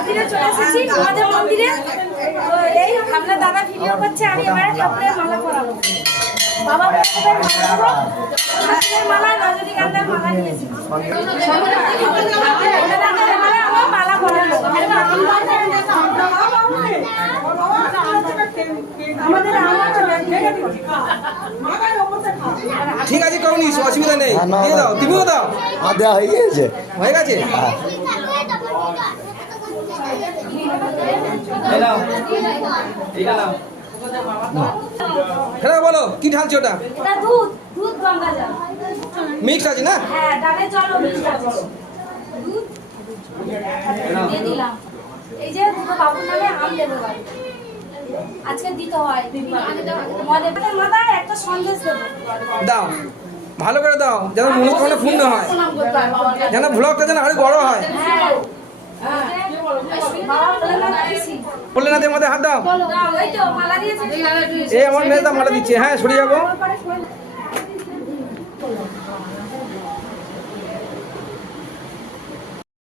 মন্দিরে চলে এসেছি, আমাদের মন্দিরে। তো এই আপনার দাদা ভিডিও করছে, আমি এবারে ঠাকুরের মালা পরাবো। বাবা ঠাকুরের মালা, রজনীগন্ধার মালা নিয়েছি। মালা পরাবো। ঠিক আছে, কমনি অসুবিধা নেই, দিয়ে দাও, তুমিও দাও। দেওয়া হয়ে গেছে, হয়ে গেছে। হ্যাঁ বলো, কি ঢালছো ওটা? এটা দুধ, দুধ গঙ্গা জল মিক্স আছে না? হ্যাঁ, ডাবের জলও মিক্স আছে। দুধ দিয়ে দিলাম। এই যে দুটো বাবুর নামে আম দেবো বাড়ি। আজকে দিতে হয় মদের মাথায় একটা সন্দেশ দেবো। দাও, ভালো করে দাও, যেন মনস্কামনা পূর্ণ হয়, যেন ভ্লগটা যেন আরো বড় হয়। হ্যাঁ, বাবা ভোলেনাথের ভোলেনাথের মধ্যে হাত দাও। ওই তো মালা দিয়েছে। এই আমার মেয়ে মালা দিচ্ছে। হ্যাঁ, সরে যাবো।